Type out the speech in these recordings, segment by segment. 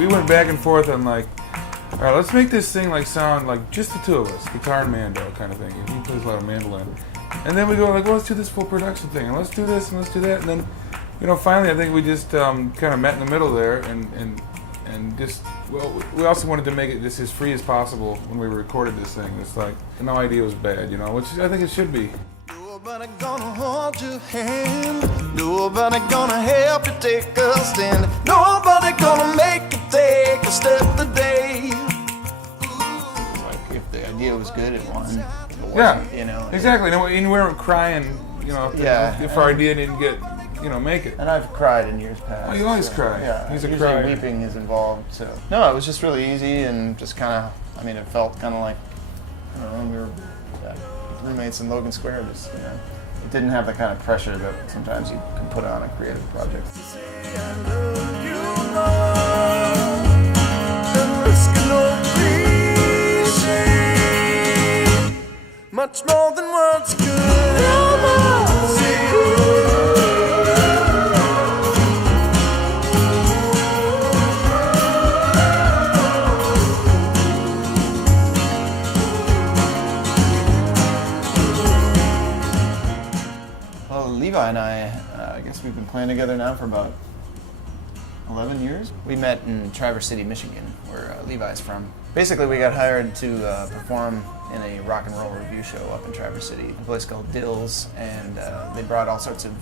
we went back and forth on like, all right, let's make this thing like sound like just the two of us, guitar and mando kind of thing. He plays a lot of mandolin. And then we go like, well, let's do this full production thing, and let's do this, and let's do that. And then, you know, finally I think we just kind of met in the middle there, and just, well, we also wanted to make it just as free as possible when we recorded this thing. It's like, no idea was bad, you know, which I think it should be. Nobody gonna hold your hand. Nobody gonna help you take a stand. Nobody gonna make you take a step today. Like, if the idea was good, it won. Yeah, you know, exactly. And we weren't crying, you know, if our idea didn't get, you know, make it. And I've cried in years past. Oh, you always cry. Yeah, he's a usually crier. Weeping is involved. So no, it was just really easy and just kind of. I mean, it felt kind of like, I don't know, we were roommates in Logan Square. Just, you know, it didn't have the kind of pressure that sometimes you can put on a creative project. Much more than words could. Well, Levi and I guess we've been playing together now for about 11 years. We met in Traverse City, Michigan, where Levi's from. Basically, we got hired to perform in a rock and roll review show up in Traverse City, a place called Dill's, and they brought all sorts of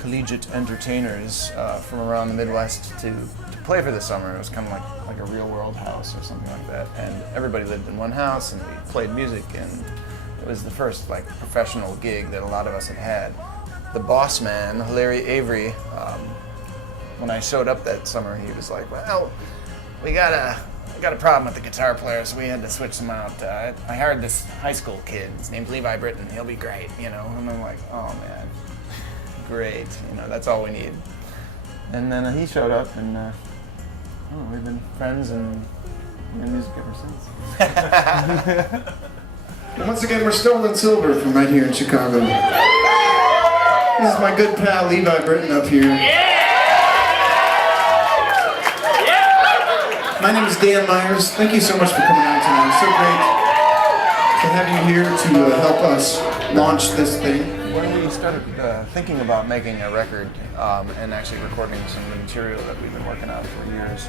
collegiate entertainers from around the Midwest to play for the summer. It was kind of like a real world house or something like that, and everybody lived in one house, and we played music, and it was the first like professional gig that a lot of us had had. The boss man, Larry Avery, when I showed up that summer, he was like, well, we got a problem with the guitar player, so we had to switch them out. I hired this high school kid. His name's Levi Britton. He'll be great, you know. And I'm like, oh man, great. You know, that's all we need. And then he showed up, and we've been friends and in music ever since. And once again, we're Stolen Silver from right here in Chicago. This is my good pal Levi Britton up here. My name is Dan Myers. Thank you so much for coming out tonight. It's so great to have you here to help us launch this thing. When we started thinking about making a record and actually recording some of the material that we've been working on for years,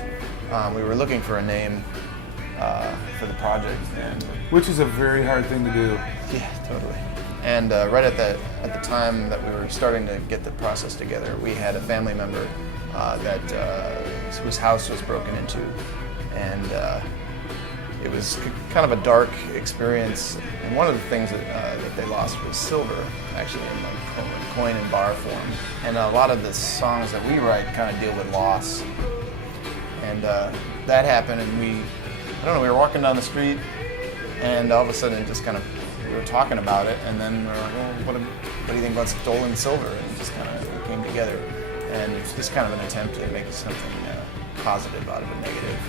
we were looking for a name for the project, and Which is a very hard thing to do. yeah, totally. And right at the time that we were starting to get the process together, we had a family member whose house was broken into, and it was kind of a dark experience. And one of the things that they lost was silver, actually, in like coin and bar form. And a lot of the songs that we write kind of deal with loss. And that happened, and I don't know, we were walking down the street, and all of a sudden it just kind of, we were talking about it, and then we were like, well, what do you think about Stolen Silver? And it just kind of came together. And it's just kind of an attempt to make something positive out of a negative.